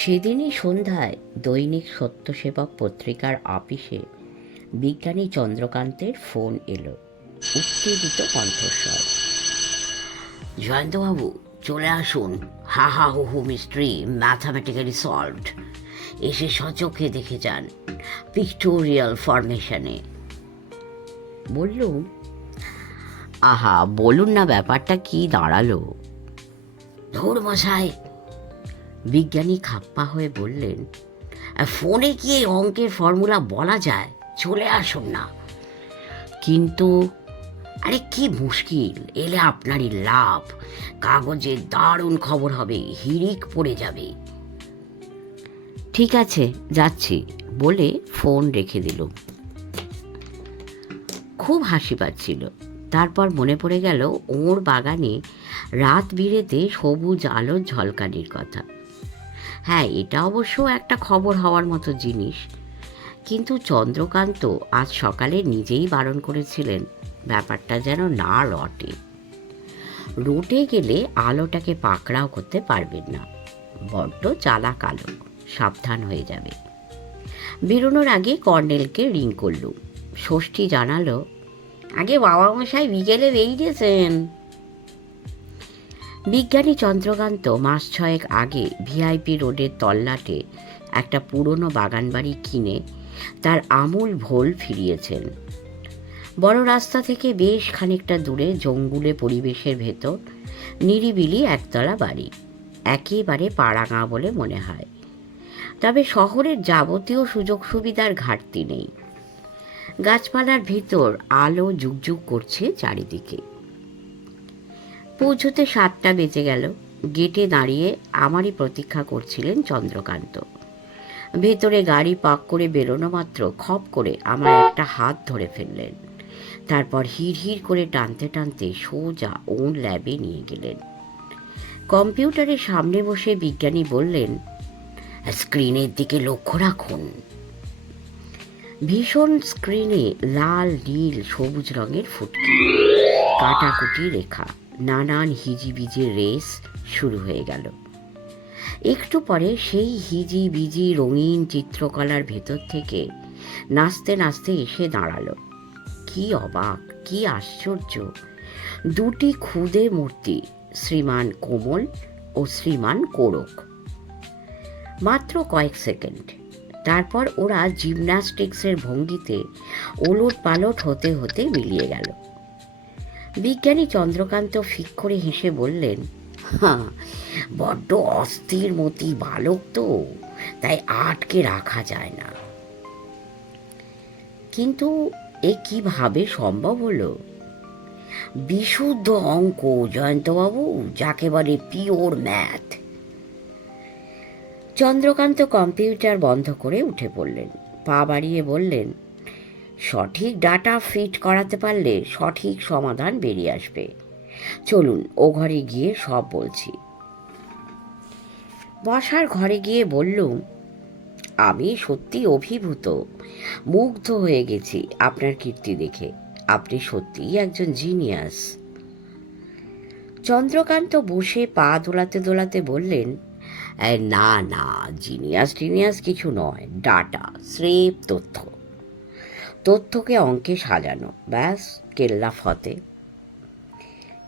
সেদিনই সন্ধ্যায় দৈনিক সত্যসেবক পত্রিকার আপিসে বিজ্ঞানী চন্দ্রকান্তের ফোন এলো। উত্তেজিত কণ্ঠস্বর। জয়ন্তবাবু, চলে আসুন। হা হা হু হু মিস্ট্রি ম্যাথামেটিক্যালি সলভড। এসে সচক্ষে দেখে যান পিক্টোরিয়াল ফরমেশনে। বললুম, আহা, বলুন না ব্যাপারটা কি দাঁড়ালো। ধুর মশাই, বিজ্ঞানী খাপ্পা হয়ে বললেন, ফোনে কি এই অঙ্কের ফর্মুলা বলা যায়? চলে আসুন না। কিন্তু আরে কি মুশকিল, এলে আপনারই লাভ। কাগজে দারুণ খবর হবে, হিড়িক পড়ে যাবে। ঠিক আছে, যাচ্ছি বলে ফোন রেখে দিল। খুব হাসি পাচ্ছিল। তারপর মনে পড়ে গেল ওর বাগানে রাত বিরেতে সবুজ আলোর ঝলকানির কথা। হ্যাঁ, এটা অবশ্য একটা খবর হওয়ার মতো জিনিস, কিন্তু চন্দ্রকান্ত আজ সকালে নিজেই বারণ করেছিলেন ব্যাপারটা যেন না রটে। রটে গেলে আলোটাকে পাকড়াও করতে পারবেন না, বড্ড চালাক আলো, সাবধান হয়ে যাবে। বেরোনোর আগে কর্নেলকে রিং করলুম। ষষ্ঠী জানালো, আগে বাবা মশাই বিকেলে বেরিয়েছেন। বিজ্ঞানী চন্দ্রকান্ত মাস 6 আগে ভিআইপি রোডের তল্লাটে একটা পুরনো বাগান বাড়ি কিনে তার আমূল ভোল ফিরিয়েছেন। বড় রাস্তা থেকে বেশ খানিকটা দূরে জঙ্গুলে পরিবেশের ভেতর নিরিবিলি একতলা বাড়ি, একেবারে পাড়াগাঁ বলে মনে হয়। তবে শহরের যাবতীয় সুযোগ সুবিধার ঘাটতি নেই। গাছপালার ভিতর আলো জুগজুগ করছে চারিদিকে। পৌঁছতে 7টা বেজে গেল। গেটে দাঁড়িয়ে আমারই প্রতীক্ষা করছিলেন চন্দ্রকান্ত। ভেতরে গাড়ি পাক করে বেরোনো মাত্র খপ করে আমার একটা হাত ধরে ফেললেন। তারপর হিড় হিড় করে টানতে টানতে সোজা ওর ল্যাবে নিয়ে গেলেন। কম্পিউটারের সামনে বসে বিজ্ঞানী বললেন, স্ক্রিনের দিকে লক্ষ্য রাখুন। ভীষণ স্ক্রিনে লাল নীল সবুজ রঙের ফুটকি, কাটাকুটি রেখা, নানান হিজিবিজি রেস শুরু হয়ে গেল। একটু পরে সেই হিজি বিজি রঙিন চিত্রকলার ভেতর থেকে নাচতে নাচতে এসে দাঁড়ালো। কি অবাক, কি আশ্চর্য! দুটি ক্ষুদে মূর্তি, শ্রীমান কোমল ও শ্রীমান কোরক। মাত্র কয়েক সেকেন্ড, তারপর ওরা জিমন্যাস্টিক্সের ভঙ্গিতে ওলট পালট হতে হতে মিলিয়ে গেল। বিজ্ঞানী চন্দ্রকান্ত ফিক করে হেসে বললেন, হ্যাঁ, বড্ড অস্থির মতি বালক তো, তাই আটকে রাখা যায় না। কিন্তু এ কিভাবে সম্ভব হলো? বিশুদ্ধ অঙ্ক জয়ন্তবাবু, যাকে বলে পিওর ম্যাথ। চন্দ্রকান্ত কম্পিউটার বন্ধ করে উঠে পড়লেন। পা বাড়িয়ে বললেন, সঠিক ডাটা ফিট করাতে পারলে সঠিক সমাধান বেরিয়ে আসবে। চলুন, ও ঘরে গিয়ে সব বলছি। বসার ঘরে গিয়ে বললুম, আমি সত্যি অভিভূত, মুগ্ধ হয়ে গেছি আপনার কীর্তি দেখে। আপনি সত্যিই একজন জিনিয়াস। চন্দ্রকান্ত বসে পা দোলাতে দোলাতে বললেন, না না, জিনিয়াস টিনিয়াস কিছু নয়, ডাটা, স্রেফ তথ্য। তথ্যকে অঙ্কে সাজানো, ব্যাস কেল্লা ফতে।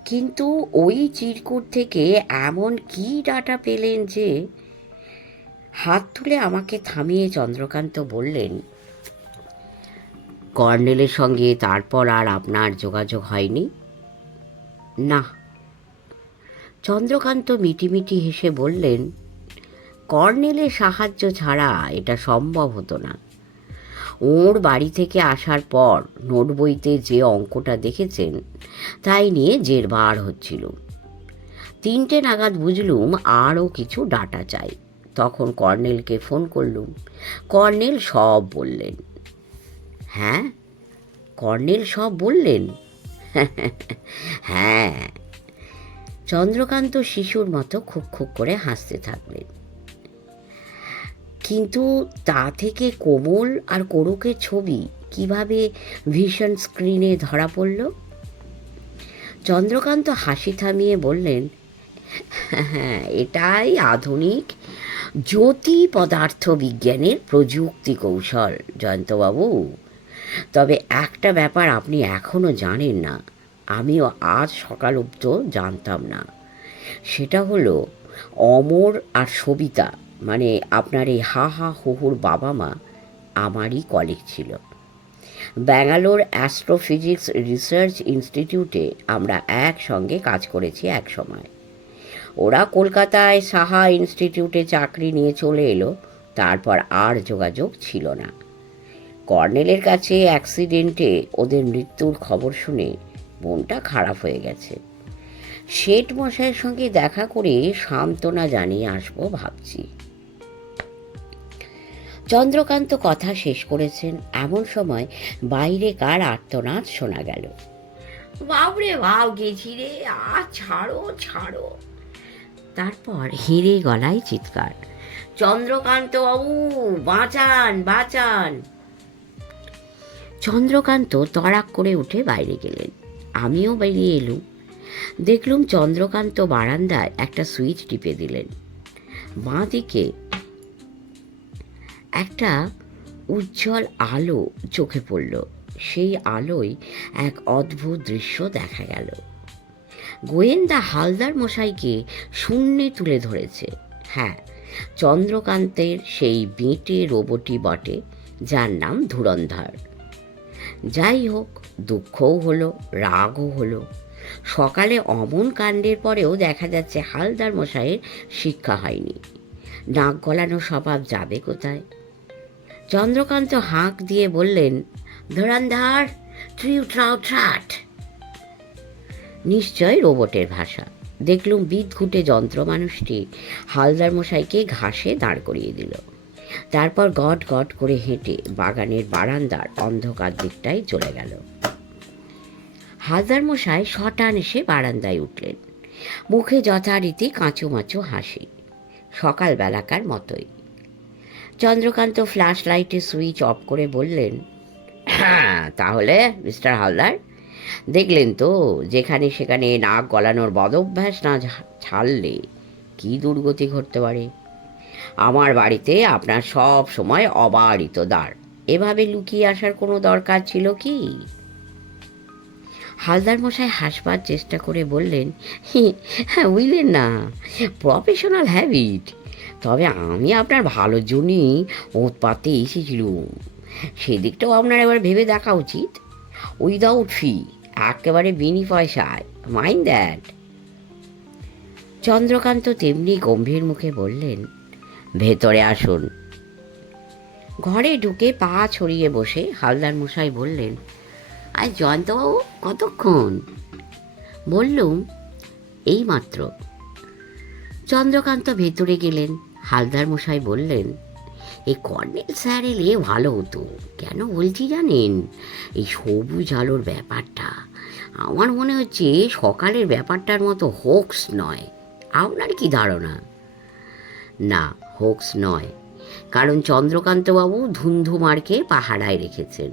কিন্তু ওই চিরকুট থেকে এমন কি ডাটা পেলেন যে? হাত তুলে আমাকে থামিয়ে চন্দ্রকান্ত বললেন, কর্নেলের সঙ্গে তারপর আর আপনার যোগাযোগ হয়নি? না। চন্দ্রকান্ত মিটিমিটি হেসে বললেন, কর্নেলের সাহায্য ছাড়া এটা সম্ভব হতো না। ওর বাড়ি থেকে আসার পর নোট বইতে যে অঙ্কটা দেখেছেন তাই নিয়ে জেরবার হচ্ছিল। 3টে নাগাদ বুঝলুম আরও কিছু ডাটা চাই। তখন কর্নেলকে ফোন করলুম। কর্নেল সব বললেন। হ্যাঁ, কর্নেল সব বললেন? হ্যাঁ। চন্দ্রকান্ত শিশুর মতো খুব খুব করে হাসতে থাকলেন। কিন্তু তা থেকে কোমল আর কোরকের ছবি কিভাবে ভিশন স্ক্রিনে ধরা পড়ল? চন্দ্রকান্ত হাসি থামিয়ে বললেন, হ্যাঁ, এটাই আধুনিক জ্যোতি পদার্থ বিজ্ঞানের প্রযুক্তি কৌশল জয়ন্তবাবু। তবে একটা ব্যাপার আপনি এখনও জানেন না, আমিও আজ সকাল অবধি জানতাম না। সেটা হলো অমর আর সবিতা, মানে আপনার এই হা হা হুহুর বাবা মা আমারই কলিগ ছিল। ব্যাঙ্গালোর অ্যাস্ট্রোফিজিক্স রিসার্চ ইনস্টিটিউটে আমরা একসঙ্গে কাজ করেছি এক সময়। ওরা কলকাতায় সাহা ইনস্টিটিউটে চাকরি নিয়ে চলে এলো, তারপর আর যোগাযোগ ছিল না। কর্নেলের কাছে অ্যাক্সিডেন্টে ওদের মৃত্যুর খবর শুনে মনটা খারাপ হয়ে গেছে। শেঠ মশাইয়ের সঙ্গে দেখা করে সান্ত্বনা জানিয়ে আসবো ভাবছি। চন্দ্রকান্ত কথা শেষ করেছেন এমন সময় বাইরে কার আর্তনাদ শোনা গেল। বাবরে বাব, গেছি রে, ছাড়ো ছাড়ো। তারপর হিরে গলায় চিৎকার, চন্দ্রকান্ত বাবু, বাঁচান বাঁচান। চন্দ্রকান্ত তড়াক করে উঠে বাইরে গেলেন। আমিও বেরিয়ে এলুম। দেখলুম চন্দ্রকান্ত বারান্দায় একটা সুইচ টিপে দিলেন। বাঁ দিকে একটা উজ্জ্বল আলো চোখে পড়ল। সেই আলোয় এক অদ্ভুত দৃশ্য দেখা গেল। গোয়েন্দা হালদার মশাইকে শূন্যে তুলে ধরেছে। হ্যাঁ, চন্দ্রকান্তের সেই বেঁটে রোবটই বটে, যার নাম ধুরন্ধর। যাই হোক, দুঃখও হলো, রাগও হলো। সকালে অমন কাণ্ডের পরেও দেখা যাচ্ছে হালদার মশাইয়ের শিক্ষা হয়নি। নাক গলানো স্বভাব যাবে কোথায়? চন্দ্রকান্ত হাঁক দিয়ে বললেন, ধুরন্ধর, ট্রিউ ট্রাউ ট্রাট। নিশ্চয় রোবটের ভাষা। দেখলুম বিদঘুটে যন্ত্র মানুষটি হালদার মশাইকে ঘাসে দাঁড় করিয়ে দিল। তারপর গট গট করে হেঁটে বাগানের বারান্দার অন্ধকার দিকটায় চলে গেল। হালদার মশাই শটান এসে বারান্দায় উঠলেন। মুখে যথারীতি কাঁচুমাচু হাসি, সকালবেলাকার মতোই। চন্দ্রকান্ত ফ্ল্যাশ লাইটের সুইচ অফ করে বললেন, হ্যাঁ, তাহলে মিস্টার হালদার, দেখলেন তো, যেখানে সেখানে নাক গলানোর বদভ্যাস না ছাড়লে কি দুর্গতি ঘটতে পারে। আমার বাড়িতে আপনার সব সময় অবারিত দ্বার, এভাবে লুকিয়ে আসার কোনো দরকার ছিল কি? হালদার মশাই হাসবার চেষ্টা করে বললেন, হ্যাঁ, বুঝলেন না, প্রফেশনাল হ্যাবিট। তবে আমি আপনার ভালোর জন্যই ওঁত পাতে এসেছিলুম। সেদিকটাও আপনার এবার ভেবে দেখা উচিত। উইদাউট ফি, একেবারে বিনি পয়সায়, মাইন্ড দ্যাট। চন্দ্রকান্ত তেমনি গম্ভীর মুখে বললেন, ভেতরে আসুন। ঘরে ঢুকে পা ছড়িয়ে বসে হালদার মশাই বললেন, আজ জয়ন্তবাবু কতক্ষণ? বললুম, এইমাত্র। চন্দ্রকান্ত ভেতরে গেলেন। হালদার মশাই বললেন, এই কর্নেল স্যার এলে ভালো হতো। কেন বলছি জানেন? এই সবুজ আলোর ব্যাপারটা আমার মনে হচ্ছে সকালের ব্যাপারটার মতো হোক্স নয়। আপনার কি ধারণা? না, হোক্স নয়, কারণ চন্দ্রকান্তবাবু ধুন্ধুমারকে পাহারায় রেখেছেন।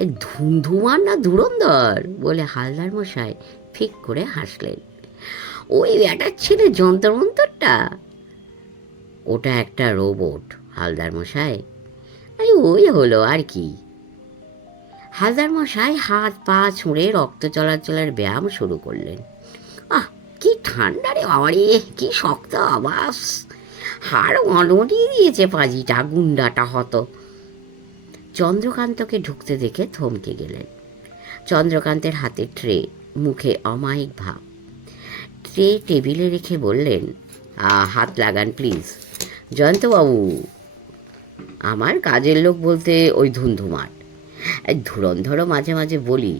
এই ধুন্ধুমার না ধুরন্ধর? বলে হালদার মশাই ফিক করে হাসলেন। ওই ব্যাটার ছেলে যন্ত্রমন্তরটা? ওটা একটা রোবট হালদার মশাই। ওই হলো আর কি। হালদার মশাই হাত পা ছুঁড়ে রক্ত চলাচলের ব্যায়াম শুরু করলেন। কি ঠান্ডা রে বাবারে, কি শক্ত আবাস! হাড় অনড়িয়ে দিয়েছে পাজিটা, গুন্ডাটা হতো। চন্দ্রকান্তকে ঢুকতে দেখে থমকে গেলেন। চন্দ্রকান্তের হাতে ট্রে, মুখে অমায়িক ভাব। ট্রে টেবিলে রেখে বললেন, হাত লাগান প্লিজ। জয়ন্তবাবু, আমার কাজের লোক বলতে ওই ধুন্ধুমার। ধুরন্ধরও মাঝে মাঝে বলি,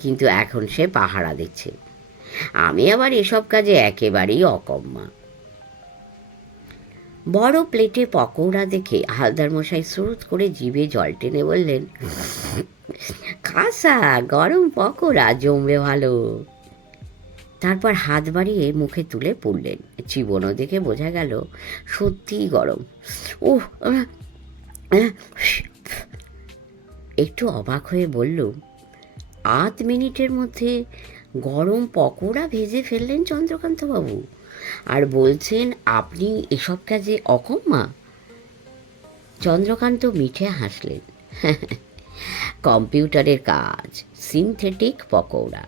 কিন্তু এখন সে পাহারা দিচ্ছে। আমি আবার এসব কাজে একেবারেই অকম্মা। বড় প্লেটে পকৌড়া দেখে হালদার মশাই সুরুত করে জিভে জল টেনে বললেন, খাসা গরম পকোড়া, জমবে ভালো। তারপর হাত বাড়িয়ে মুখে তুলে পড়লেন। চিবনও দেখে বোঝা গেল সত্যিই গরম। একটু অবাক হয়ে বললুম, 8 মিনিটের মধ্যে গরম পকোড়া ভেজে ফেললেন চন্দ্রকান্তবাবু? আর বলছেন আপনি এসব কাজে অকম্মা? চন্দ্রকান্ত মিঠে হাসলেন। কম্পিউটারের কাজ, সিনথেটিক পকৌড়া।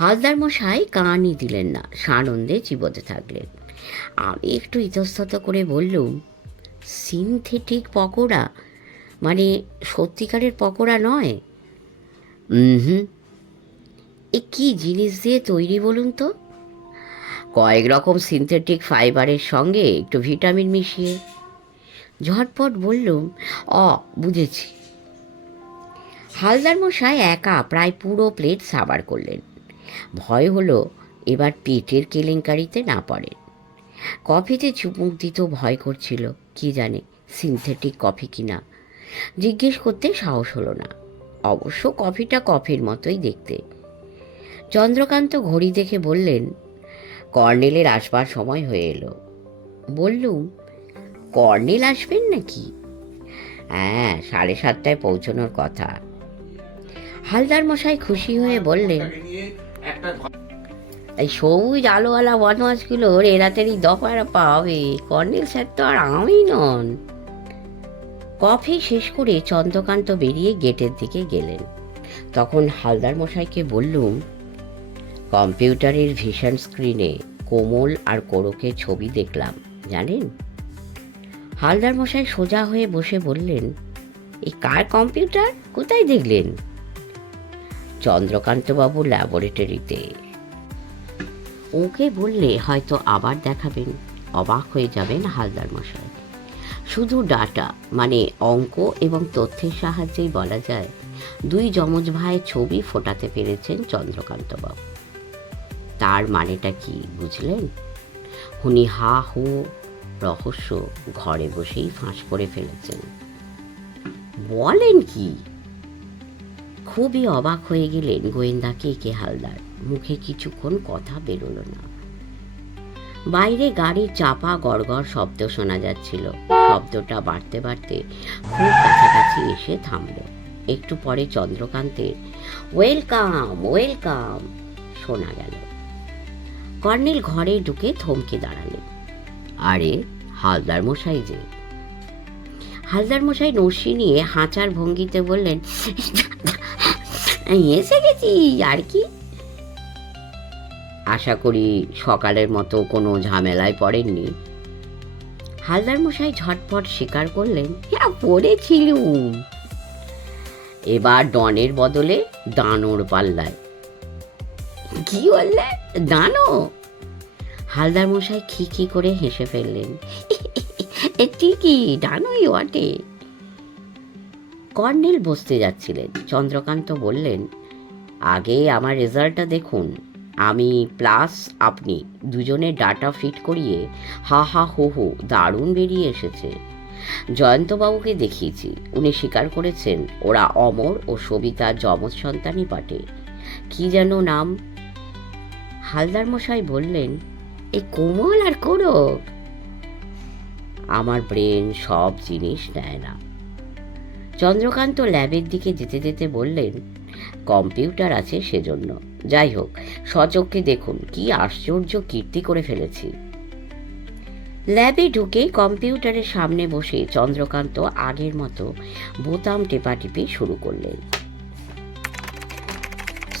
হালদার মশাই কানই দিলেন না, সানন্দে চিবোতে থাকলেন। আমি একটু ইতস্তত করে বললুম, সিনথেটিক পকোড়া মানে সত্যিকারের পকোড়া নয়? হুম। এ কী জিনিস দিয়ে তৈরি বলুন তো? কয়েক রকম সিনথেটিক ফাইবারের সঙ্গে একটু ভিটামিন মিশিয়ে। ঝটপট বললুম, বুঝেছি। হালদার মশাই একা প্রায় পুরো প্লেট সাবার করলেন। ভয় হলো এবার পেটের কেলেঙ্কারিতে না পড়েন। কফিতে চুমুক দিতেও ভয় করছিল, কি জানে সিনথেটিক কফি কিনা। জিজ্ঞেস করতে সাহস হলো না। অবশ্য কফিটা কফির মতোই দেখতে। চন্দ্রকান্ত ঘড়ি দেখে বললেন, কর্নেলের আসবার সময় হয়ে এলো। বললুম, কর্নেল আসবেন নাকি? হ্যাঁ, 7:30টায় পৌঁছানোর কথা। হালদার মশাই খুশি হয়ে বললেন, এই সবুজ আলোওয়ালা বদমাসগুলোর এরাতেরই দফারফা হবে। কর্নেল স্যার তো আর আমি নন। কফি শেষ করে চন্দ্রকান্ত বেরিয়ে গেটের দিকে গেলেন। তখন হালদার মশাইকে বললুম, কম্পিউটারের ভিশন স্ক্রিনে কোমল আর কোরকের ছবি দেখলাম, জানেন? হালদার মশাই সোজা হয়ে বসে বললেন, এই কার কম্পিউটার? কোথায় দেখলেন? চন্দ্রকান্তবাবু ল্যাবরেটরিতে। ওকে বললে হয়তো আবার দেখাবেন। অবাক হয়ে যাবেন হালদার মশাই। শুধু ডাটা মানে অঙ্ক এবং তথ্যের সাহায্যেই বলা যায় দুই যমজ ভাইয়ের ছবি ফোটাতে পেরেছেন চন্দ্রকান্তবাবু। তার মানেটা কি বুঝলেন? উনি হা হু রহস্য ঘরে বসেই ফাঁস করে ফেলেছেন। বলেন কি? খুবই অবাক হয়ে গেলেন গোয়েন্দা কে হালদার। মুখে কিছুক্ষণ কথা বেরোলো না। বাইরে গাড়ির চাপা গড়গড় শব্দ শোনা যাচ্ছিল। শব্দটা বাড়তে বাড়তে খুব কাছাকাছি এসে থামল। একটু পরে চন্দ্রকান্তের ওয়েলকাম ওয়েলকাম শোনা গেল। কর্নেল ঘরে ঢুকে থমকে দাঁড়ালেন। আরে, হালদার মশাই যে। হালদার মশাই নস্যি নিয়ে হাঁচার ভঙ্গিতে বললেন, এসে গেছি আর কি। আশা করি সকালের মতো কোনো ঝামেলায় পড়েননি? হালদার মশাই ঝটপট স্বীকার করলেন, হ্যাঁ পড়েছিলুম। এবার ডনের বদলে দানোর পাল্লায়। কি বললে? দানো? হালদার মশাই খিখি করে হেসে ফেললেন। ঠিকই, ডানোই বটে। কর্নেল বসতে যাচ্ছিলেন। চন্দ্রকান্ত বললেন, আগে আমার রেজাল্টটা দেখুন। আমি প্লাস আপনি দুজনে ডাটা ফিট করিয়ে হা হা হো হো দারুণ বেরিয়ে এসেছে। জয়ন্তবাবুকে দেখিয়েছি, উনি স্বীকার করেছেন ওরা অমর ও সবিতার যমজ সন্তানই বটে। কি যেন নাম? হালদার মশাই বললেন, এই কোমল আর কোরক। আমার ব্রেন সব জিনিস নেয় না। চন্দ্রকান্ত ল্যাবের দিকে যেতে যেতে বললেন, কম্পিউটার আছে সেজন্য। যাই হোক, স্বচক্ষে দেখুন কি আশ্চর্য কীর্তি করে ফেলেছি। ল্যাবে ঢুকে কম্পিউটারের সামনে বসে চন্দ্রকান্ত আগের মতো বোতাম টেপাটিপি শুরু করলেন।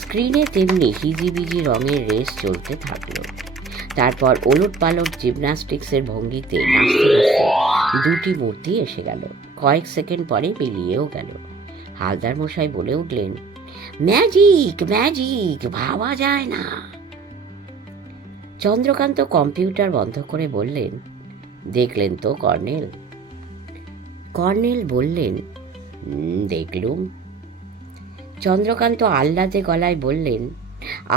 স্ক্রিনে তেমনি হিজিবিজি রঙের রেস চলতে থাকলো। তারপর ওলট পালট জিমন্যাস্টিক্সের ভঙ্গিতে নাচতে নাচতে দুটি মূর্তি এসে গেল। কয়েক সেকেন্ড পরে মিলিয়েও গেল। হালদার মশাই বলে উঠলেন, ম্যাজিক ম্যাজিক, ভাবা যায় না। চন্দ্রকান্ত কম্পিউটার বন্ধ করে বললেন, দেখলেন তো কর্নেল? কর্নেল বললেন, দেখলুম। চন্দ্রকান্ত আহ্লাদে গলায় বললেন,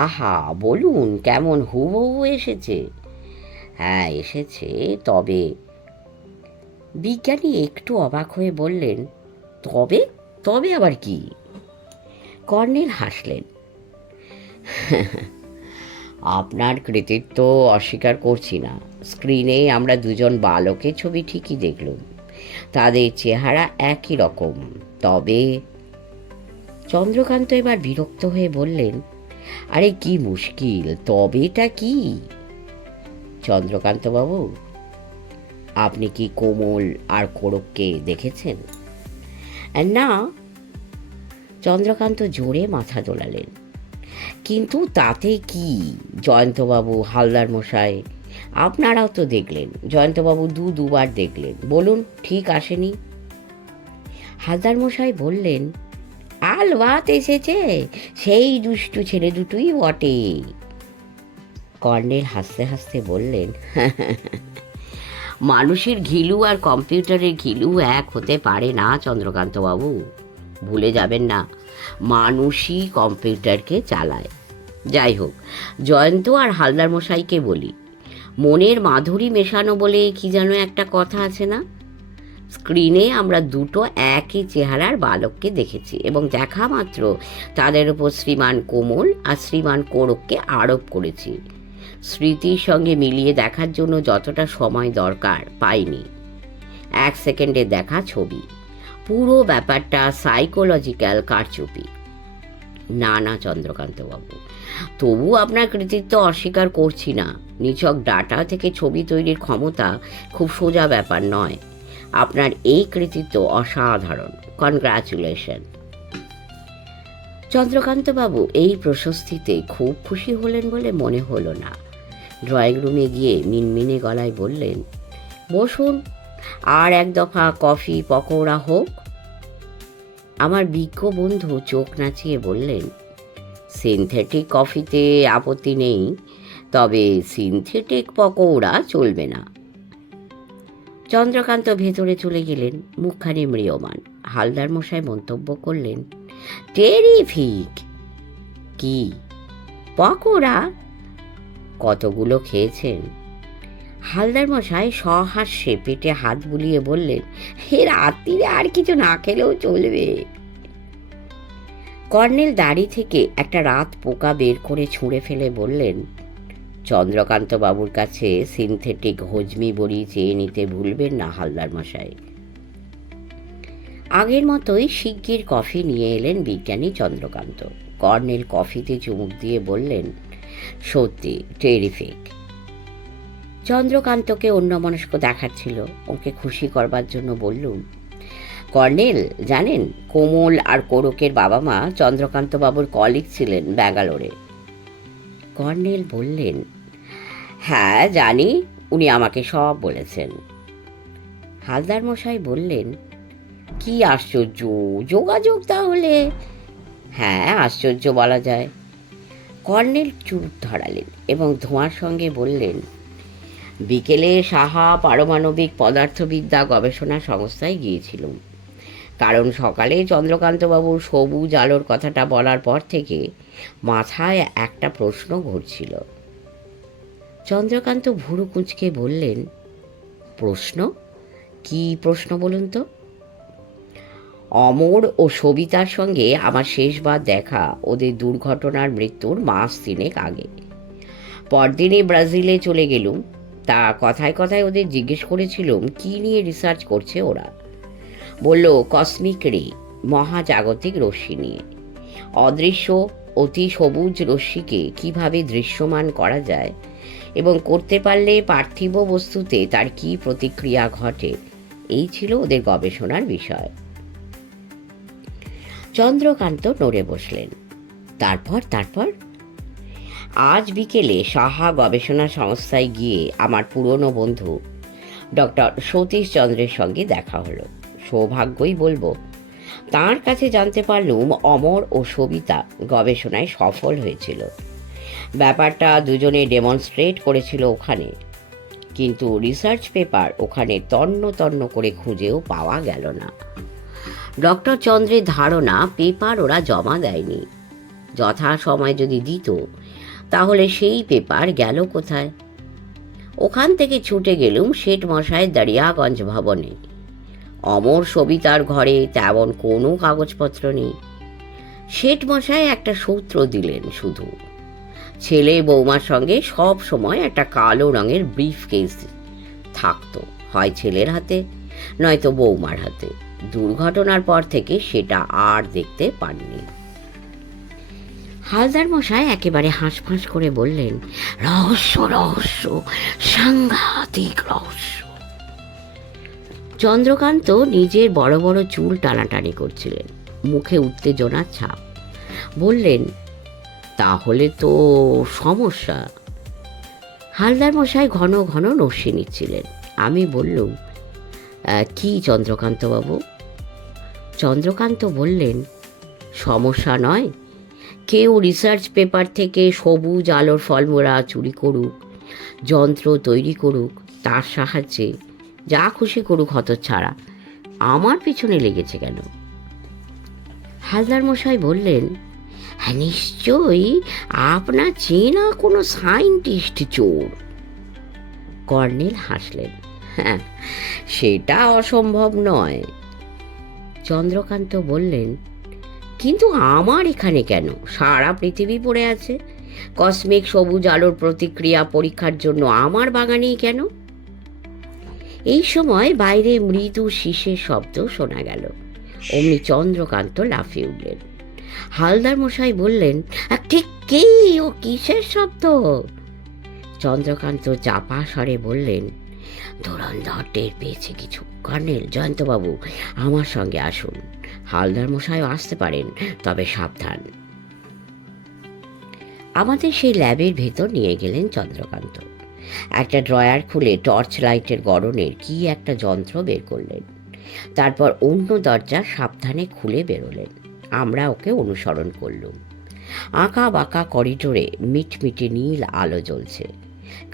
আহা, বলুন কেমন হুবহু এসেছে? হ্যাঁ এসেছে, তবে। বিজ্ঞানী একটু অবাক হয়ে বললেন, তবে? তবে আবার কি? কর্নেল হাসলেন। আপনার কৃতিত্ব অস্বীকার করছি না। স্ক্রিনে আমরা দুজন বালকের ছবি ঠিকই দেখলুম। তাদের চেহারা একই রকম, তবে। চন্দ্রকান্ত এবার বিরক্ত হয়ে বললেন, আরে কি মুশকিল, তবেটা কি? চন্দ্রকান্তবাবু, আপনি কি কোমল আর কোড়ককে দেখেছেন? না। চন্দ্রকান্ত জোরে মাথা দোলালেন। কিন্তু তাতে কি জয়ন্তবাবু, হালদার মশাই, আপনারাও তো দেখলেন। জয়ন্তবাবু দুবার দেখলেন, বলুন ঠিক আসেনি? হালদার মশাই বললেন, আলবাত এসেছে, সেই দুষ্টু ছেলে দুটোই বটে। কর্নেল হাসতে হাসতে বললেন, মানুষের ঘিলু আর কম্পিউটারের ঘিলু এক হতে পারে না চন্দ্রকান্তবাবু, ভুলে যাবেন না, মানুষই কম্পিউটারকে চালায়। যাই হোক, জয়ন্ত আর হালদার মশাইকে বলি, মনের মাধুরী মেশানো বলে কি যেন একটা কথা আছে না? স্ক্রিনে আমরা দুটো একই চেহারার বালককে দেখেছি এবং দেখা মাত্র তাদের উপর শ্রীমান কোমল আর শ্রীমান কোড়ককে আরোপ করেছি। স্মৃতির সঙ্গে মিলিয়ে দেখার জন্য যতটা সময় দরকার পাইনি। 1 সেকেন্ডে দেখা ছবি। পুরো ব্যাপারটা সাইকোলজিক্যাল কারচুপি। না চন্দ্রকান্তবাবু, তবু আপনার কৃতিত্ব অস্বীকার করছি না। নিছক ডাটা থেকে ছবি তৈরির ক্ষমতা খুব সোজা ব্যাপার নয়। আপনার এই কৃতিত্ব অসাধারণ। কনগ্রাচুলেশন। চন্দ্রকান্তবাবু এই প্রশস্তিতে খুব খুশি হলেন বলে মনে হলো না। ড্রয়িং রুমে গিয়ে মিনমিনে গলায় বললেন, বসুন, আর এক দফা কফি পকোড়া হোক। আমার বিজ্ঞ বন্ধু চোখ নাচিয়ে বললেন, সিনথেটিক কফিতে আপত্তি নেই, তবে সিনথেটিক পকোড়া চলবে না। চন্দ্রকান্ত ভেতরে চলে গেলেন, মুখখানি ম্রিয়মান। হালদার মশাই মন্তব্য করলেন, টেরিফিক। কি পকোড়া? কতগুলো খেয়েছেন? হালদার মশাই সহাস্যে পেটে হাত বুলিয়ে বললেন, রাত্রিরে আর কিছু না খেলেও চলবে। কর্নেল দাড়ি থেকে একটা রাত পোকা বের করে ছুঁড়ে ফেলে বললেন, চন্দ্রকান্ত বাবুর কাছে সিনথেটিক হজমি বড়ি চেয়ে নিতে ভুলবেন না হালদার মশাই। আগের মতোই শিগগির কফি নিয়ে এলেন বিজ্ঞানী চন্দ্রকান্ত। কর্নেল কফিতে চুমুক দিয়ে বললেন, সত্যি টেরিফিক। চন্দ্রকান্তকে অন্যমনস্ক দেখাচ্ছিল। ওকে খুশি করবার জন্য বললুম, কর্নেল জানেন, কোমল আর কোড়কের বাবা মা চন্দ্রকান্ত বাবুর কলিগ ছিলেন ব্যাঙ্গালোরে। কর্নেল বললেন, হ্যাঁ জানি, উনি আমাকে সব বলেছেন। হালদার মশাই বললেন, কি আশ্চর্য যোগাযোগ তাহলে। হ্যাঁ, আশ্চর্য বলা যায়। কর্নেল চুপ ধরালেন এবং ধোঁয়ার সঙ্গে বললেন, বিকেলে সাহা পারমাণবিক পদার্থবিদ্যা গবেষণা সংস্থায় গিয়েছিলাম, কারণ সকালে চন্দ্রকান্তবাবুর সবুজ আলোর কথাটা বলার পর থেকে মাথায় একটা প্রশ্ন ঘুরছিল। চন্দ্রকান্ত ভুরু কুঁচকে বললেন, প্রশ্ন? কি প্রশ্ন বলুন তো? অমর ও সবিতার সঙ্গে আমার শেষবার দেখা ওদের দুর্ঘটনার মৃত্যুর মাস 3 আগে। পরদিনই ব্রাজিলে চলে গেলুম। তা কথায় কথায় ওদের জিজ্ঞেস করেছিলাম কি নিয়ে রিসার্চ করছে ওরা। বলল, কসমিক রে, মহাজাগতিক রশ্মি নিয়ে। অদৃশ্য অতি সবুজ রশ্মিকে কিভাবে দৃশ্যমান করা যায় এবং করতে পারলে পার্থিব বস্তুতে তার কি প্রতিক্রিয়া ঘটে, এই ছিল ওদের গবেষণার বিষয়। চন্দ্রকান্ত নড়ে বসলেন। তারপর আজ বিকেলে সাহা গবেষণা সংস্থায় গিয়ে আমার পুরনো বন্ধু ডক্টর সতীশ চন্দ্রের সঙ্গে দেখা হলো। সৌভাগ্যই বলবো, তার কাছে জানতে পারলুম অমর ও সবিতা গবেষণায় সফল হয়েছিল। ব্যাপারটা দুজনে ডেমনস্ট্রেট করেছিল ওখানে, কিন্তু রিসার্চ পেপার ওখানে তন্ন তন্ন করে খুঁজেও পাওয়া গেল না। ডক্টর চন্দ্রের ধারণা পেপার ওরা জমা দেয়নি। যথা সময় যদি দিত তাহলে সেই পেপার গেল কোথায়? ওখান থেকে ছুটে গেলুম শেঠ মশাই দরিয়াগঞ্জ ভবনে। অমর সবিতার ঘরে তেমন কোনো কাগজপত্র নেই। শেঠ মশাই একটা সূত্র দিলেন শুধু, ছেলে বৌমার সঙ্গে সব সময় একটা কালো রঙের ব্রিফ কেস থাকতো, হয় ছেলের হাতে নয়তো বৌমার হাতে। দুর্ঘটনার পর থেকে সেটা আর দেখতে পাননি। হালদার মশাই একেবারে হাঁসফাঁস করে বললেন, রহস্য রহস্য, সাংঘাতিক রহস্য। চন্দ্রকান্ত নিজের বড় বড় চুল টানাটানি করছিলেন, মুখে উত্তেজনার ছাপ। বললেন, তাহলে তো সমস্যা। হালদার মশাই ঘন ঘন নস্যি নিচ্ছিলেন। আমি বললুম, কি চন্দ্রকান্তবাবু? চন্দ্রকান্ত বললেন, সমস্যা নয়, কেউ রিসার্চ পেপার থেকে সবুজ আলোর ফলমোড়া চুরি করুক, যন্ত্র তৈরি করুক, তার সাহায্যে যা খুশি করুক হতচ্ছাড়া, আমার পিছনে লেগেছে কেন? হালদার মশাই বললেন, হ্যাঁ নিশ্চয়ই আপনার চেনা কোনো সায়েন্টিস্ট চোর। কর্নেল হাসলেন, হ্যাঁ সেটা অসম্ভব নয়। চন্দ্রকান্ত বললেন, কিন্তু আমার এখানে কেন? সারা পৃথিবী পড়ে আছে কসমিক সবুজ আলোর প্রতিক্রিয়া পরীক্ষার জন্য, আমার বাগানেই কেন? এই সময় বাইরে মৃদু শীষের শব্দ শোনা গেল। অমনি চন্দ্রকান্ত লাফিয়ে উঠলেন। হালদার মশাই বললেন, ঠিক কি ও কিসের শব্দ? চন্দ্রকান্ত চাপা স্বরে বললেন, ধুরন্ধর টের পেয়েছে কিছু। কর্নেল, জয়ন্তবাবু আমার সঙ্গে আসুন। হালদার মশাইও আসতে পারেন, তবে সাবধান। আমাদের সেই ল্যাবের ভেতর নিয়ে গেলেন চন্দ্রকান্ত। একটা ড্রয়ার খুলে টর্চ লাইটের গড়নের কি একটা যন্ত্র বের করলেন। তারপর অন্য দরজা সাবধানে খুলে বেরোলেন। আমরা ওকে অনুসরণ করলুম। আঁকা বাঁকা করিডোরে মিটমিটে নীল আলো জ্বলছে।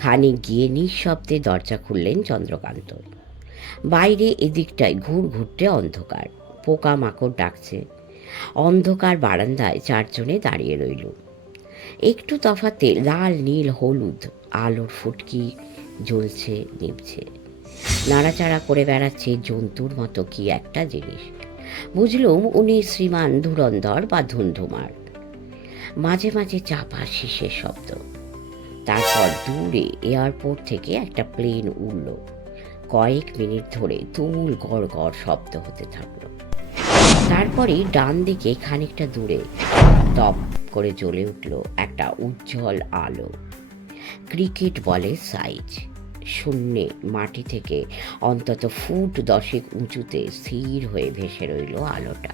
খানিক গিয়ে নিঃশব্দে দরজা খুললেন চন্দ্রকান্ত। বাইরে এদিকটায় ঘুরঘুরতে অন্ধকার, পোকামাকড় ডাকছে। অন্ধকার বারান্দায় চারজনে দাঁড়িয়ে রইল। একটু তফাতে লাল নীল হলুদ আলোর ফুটকি জ্বলছে নিভছে, নাড়াচাড়া করে বেড়াচ্ছে জন্তুর মতো কি একটা জিনিস। বুঝলুম উনি শ্রীমান ধুরন্ধর বা ধুন্ধুমার। মাঝে মাঝে চাপা শীষের শব্দ। তারপর দূরে এয়ারপোর্ট থেকে একটা প্লেন উড়ল। কয়েক মিনিট ধরে তুমুল গড় গড় শব্দ হতে থাকলো। তারপরে ডান দিকে খানিকটা দূরে টপ করে জ্বলে উঠল একটা উজ্জ্বল আলো, ক্রিকেট বলের সাইজ। শূন্যে মাটি থেকে অন্তত ফুট 10 উঁচুতে স্থির হয়ে ভেসে রইল আলোটা।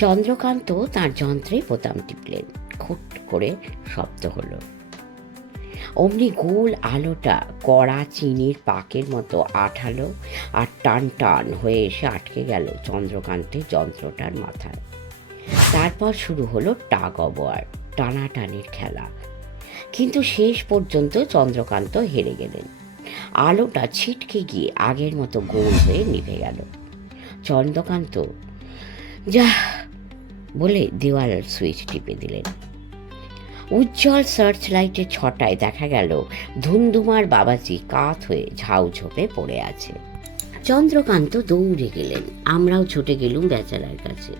চন্দ্রকান্ত তার যন্ত্রে বোতাম টিপলেন। খুট করে শব্দ হলো। অমনি গোল আলোটা কড়া চিনির পাকের মতো আঠালো আর টান টান হয়ে এসে আটকে গেল চন্দ্রকান্তের যন্ত্রটার মাথায়। তারপর শুরু হলো টাগ অব ওয়ার, টানাটানির খেলা। কিন্তু শেষ পর্যন্ত চন্দ্রকান্ত হেরে গেলেন। আলোটা ছিটকে গিয়ে আগের মতো গোল হয়ে নিভে গেল। চন্দ্রকান্ত যা বলে দেওয়াল সুইচ টিপে দিলেন। উজ্জ্বল সার্চ লাইটের ছটায় দেখা গেল ধুন্ধুমার বাবাজি কাত হয়ে ঝাউঝোপে পড়ে আছে। চন্দ্রকান্ত দৌড়ে গেলেন, আমরাও ছুটে গেলুম বেচারার কাছে।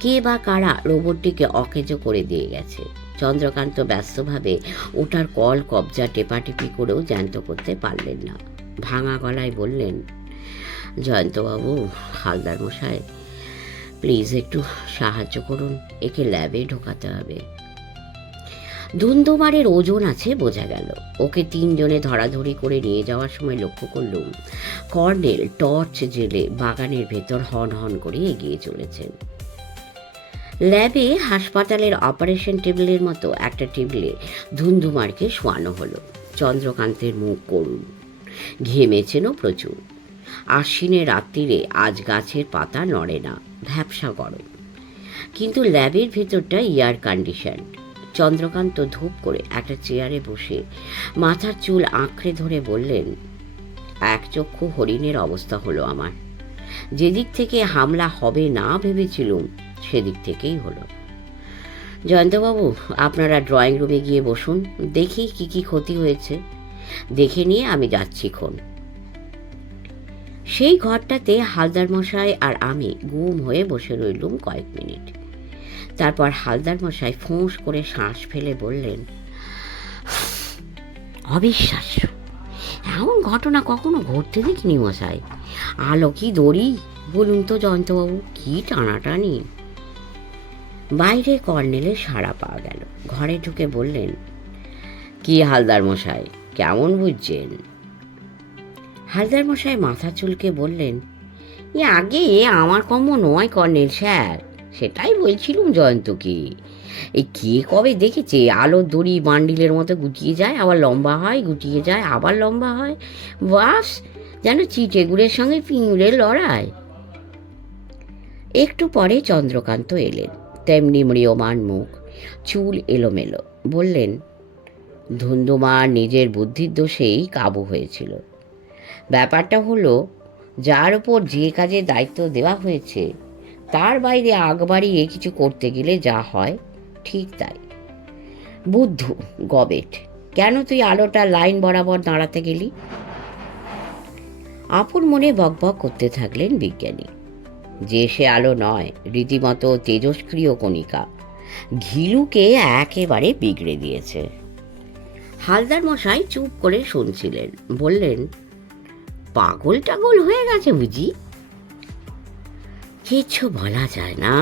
কে বা কারা রোবটটিকে অকেজো করে দিয়ে গেছে। চন্দ্রকান্ত ব্যস্তভাবে ওটার কল কবজা টেপাটেপি করেও জ্যান্ত করতে পারলেন না। ভাঙা গলায় বললেন, জয়ন্তবাবু, হালদার মশাই, প্লিজ একটু সাহায্য করুন, একে ল্যাবে ঢোকাতে হবে। ধুন্ধুমারের ওজন আছে বোঝা গেল। ওকে 3 জনে ধরাধরি করে নিয়ে যাওয়ার সময় লক্ষ্য করলুম কর্নেল টর্চ জেলে বাগানের ভেতর হন হন করে এগিয়ে চলেছেন। ল্যাবে হাসপাতালের অপারেশন টেবিলের মতো একটা টেবিলে ধুন্ধুমারকে শোয়ানো হলো। চন্দ্রকান্তের মুখ করুণ, ঘেমেছেনও প্রচুর। আশ্বিনের রাত্রিরে আজ গাছের পাতা নড়ে না, ভ্যাপসা গরম। কিন্তু ল্যাবের ভেতরটা এয়ার কন্ডিশন। চন্দ্রকান্ত ধূপ করে একটা চেয়ারে বসে মাথার চুল আঁকড়ে ধরে বললেন, একচক্ষু হরিণের অবস্থা হলো আমার। যেদিক থেকে হামলা হবে না ভেবেছিলুম সেদিক থেকেই হলো। জয়ন্তবাবু, আপনারা ড্রয়িং রুমে গিয়ে বসুন, দেখি কি কি ক্ষতি হয়েছে। দেখে নিয়ে আমি যাচ্ছি খন। সেই ঘরটাতে হালদার মশাই আর আমি গুম হয়ে বসে রইলুম কয়েক মিনিট। তারপর হালদার মশাই ফোঁস করে শ্বাস ফেলে বললেন, অবিশ্বাস্য, এমন ঘটনা কখনো ঘটতে দেখিনি মশাই। আলো কি দড়ি বলুন তো জয়ন্তবাবু, কি টানাটানি। বাইরে কর্নেলের সাড়া পাওয়া গেল। ঘরে ঢুকে বললেন, কি হালদার মশাই, কেমন বুঝছেন? হালদার মশাই মাথা চুলকে বললেন, আগে আমার কম্ম নয় কর্নেল স্যার, সেটাই বলছিলুম জয়ন্তকে। এই কে কবে দেখেছে আলোর দড়ি বান্ডিলের মতো গুটিয়ে যায়, আবার লম্বা হয়, গুটিয়ে যায়, আবার লম্বা হয়, বাস যেন চিটেগুড়ের সঙ্গে পিঁড়ের লড়াই। একটু পরে চন্দ্রকান্ত এলেন, তেমনি ম্রিয়মান মুখ, চুল এলোমেলো। বললেন, ধুন্দুমার নিজের বুদ্ধির দোষেই কাবু হয়েছিল। ব্যাপারটা হলো, যার ওপর যে কাজের দায়িত্ব দেওয়া হয়েছে তার বাইরে আগ বাড়িয়ে কিছু করতে গেলে যা হয় ঠিক তাই। বুদ্ধু গবেট, কেন তুই আলোটা লাইন বরাবর দাঁড়াতে গেলি? আপন মনে বকবক করতে থাকলেন বিজ্ঞানী। যে সে আলো নয়, রীতিমতো তেজস্ক্রিয় কণিকা, ঘিলুকে একেবারে বিগড়ে দিয়েছে। হালদার মশাই চুপ করে শুনছিলেন। বললেন, পাগল টাগল হয়ে গেছে বুঝি? কিচ্ছু বলা যায় না,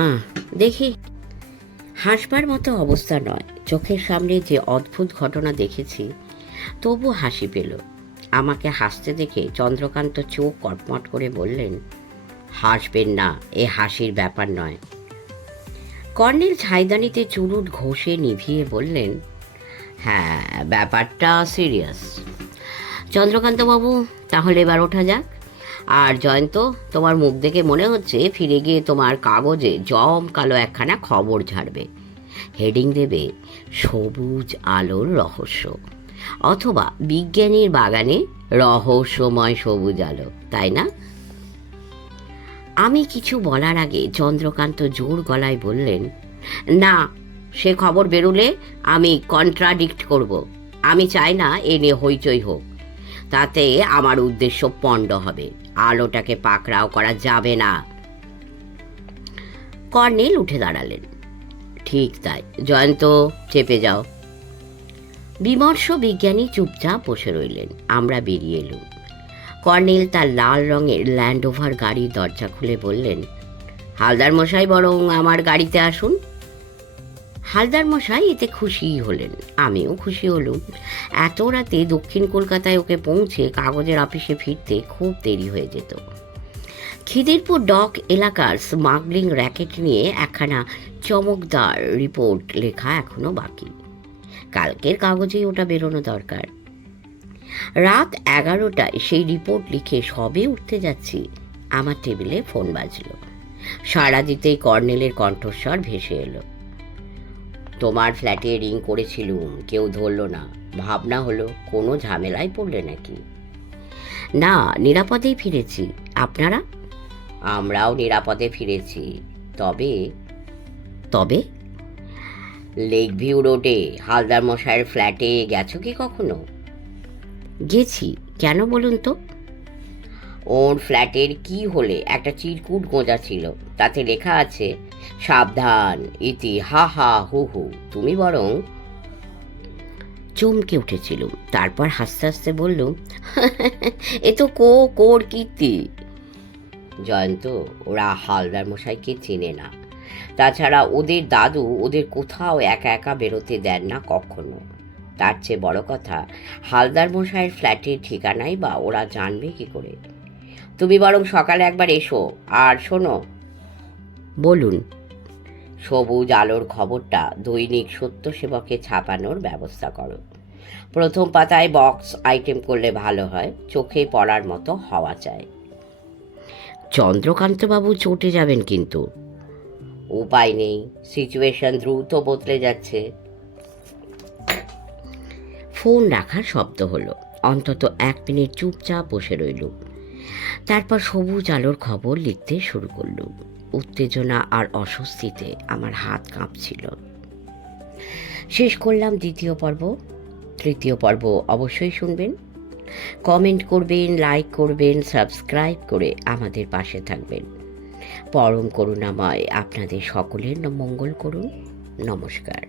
দেখি। হাসবার মতো অবস্থা নয়, চোখের সামনে যে অদ্ভুত ঘটনা দেখেছি, তবু হাসি পেল। আমাকে হাসতে দেখে চন্দ্রকান্ত চোখ কটমট করে বললেন, হাসবেন না, এ হাসির ব্যাপার নয়। কর্নেল ছাইদানিতে চুরুট ঘষে নিভিয়ে বললেন, হ্যাঁ, ব্যাপারটা সিরিয়াস। চন্দ্রকান্তবাবু, তাহলে এবার ওঠা যাক। আর জয়ন্ত, তোমার মুখ দেখে মনে হচ্ছে ফিরে গিয়ে তোমার কাগজে জম কালো একখানা খবর ঝাড়বে। হেডিং দেবে, সবুজ আলোর রহস্য, অথবা বিজ্ঞানীর বাগানে রহস্যময় সবুজ আলো, তাই না? আমি কিছু বলার আগে চন্দ্রকান্ত জোর গলায় বললেন, না, সে খবর বেরোলে আমি কন্ট্রাডিক্ট করব। আমি চাই না এ নিয়ে হইচই হোক, তাতে আমার উদ্দেশ্য পণ্ড হবে। আলোটাকে পাকড়াও করা যাবে না। কর্নেল উঠে দাঁড়ালেন। ঠিক তাই, জয়ন্ত, চেপে যাও। বিমর্ষ বিজ্ঞানী চুপচাপ বসে রইলেন। আমরা বেরিয়ে এলুম। কর্নেল তার লাল রঙের ল্যান্ড ওভার গাড়ির দরজা খুলে বললেন, হালদার মশাই বরং আমার গাড়িতে আসুন। হালদার মশাই এতে খুশিই হলেন, আমিও খুশি হলুম। এত রাতে দক্ষিণ কলকাতায় ওকে পৌঁছে কাগজের অফিসে ফিরতে খুব দেরি হয়ে যেত। খিদিরপুর ডক এলাকার স্মাগলিং র্যাকেট নিয়ে একখানা চমকদার রিপোর্ট লেখা এখনো বাকি। কালকের কাগজেই ওটা বেরোনো দরকার। রাত 11টায় সেই রিপোর্ট লিখে সবে উঠতে যাচ্ছি, আমার টেবিলে ফোন বাজল। সাড়া দিতেই কর্নেলের কণ্ঠস্বর ভেসে এলো, তোমার ফ্ল্যাটে রিং করেছিলুম, কেউ ধরল না। ভাবনা হলো কোনো ঝামেলায় পড়লে নাকি। না, নিরাপদেই ফিরেছি। আপনারা? আমরাও নিরাপদে ফিরেছি। তবে তবে লেক ভিউ রোডে হালদার মশাইয়ের ফ্ল্যাটে গেছো কি কখনো? গেছি। কেন বলুন তো? ওর ফ্ল্যাটের কি হলে একটা চিরকুট গোঁজা ছিল, তাতে লেখা আছে, সাবধান, ইতি হা হা হু হু। তুমি বরং। চমকে উঠেছিলুম, তারপর হাসতে হাসতে বললুম, এ তো কোর কীর্তি। জয়ন্ত, ওরা হালদার মশাইকে চেনে না। তাছাড়া ওদের দাদু ওদের কোথাও একা একা বেরোতে দেন না কখনো। তার চেয়ে বড় কথা, হালদার মশাইয়ের ফ্ল্যাটের ঠিকানাই বা ওরা জানবে কি করে? তুমি বরং সকালে একবার এসো। আর শোনো। বলুন। সবুজ আলোর খবরটা দৈনিক সত্যসেবকে ছাপানোর ব্যবস্থা করো। প্রথম পাতায় বক্স আইটেম করলে ভালো হয়, চোখে পড়ার মতো হওয়া চাই। চন্দ্রকান্তবাবু চটে যাবেন কিন্তু। উপায় নেই, সিচুয়েশন দ্রুত বদলে যাচ্ছে। ফোন রাখার শব্দ হলো। অন্তত 1 মিনিট চুপচাপ বসে রইলুম। তারপর সবুজ আলোর খবর লিখতে শুরু করলুম। উত্তেজনা আর অস্বস্তিতে আমার হাত কাঁপছিল। শেষ করলাম 2য় পর্ব। 3য় পর্ব অবশ্যই শুনবেন। কমেন্ট করবেন, লাইক করবেন, সাবস্ক্রাইব করে আমাদের পাশে থাকবেন। পরম করুণাময় আপনাদের সকলের মঙ্গল করুন। নমস্কার।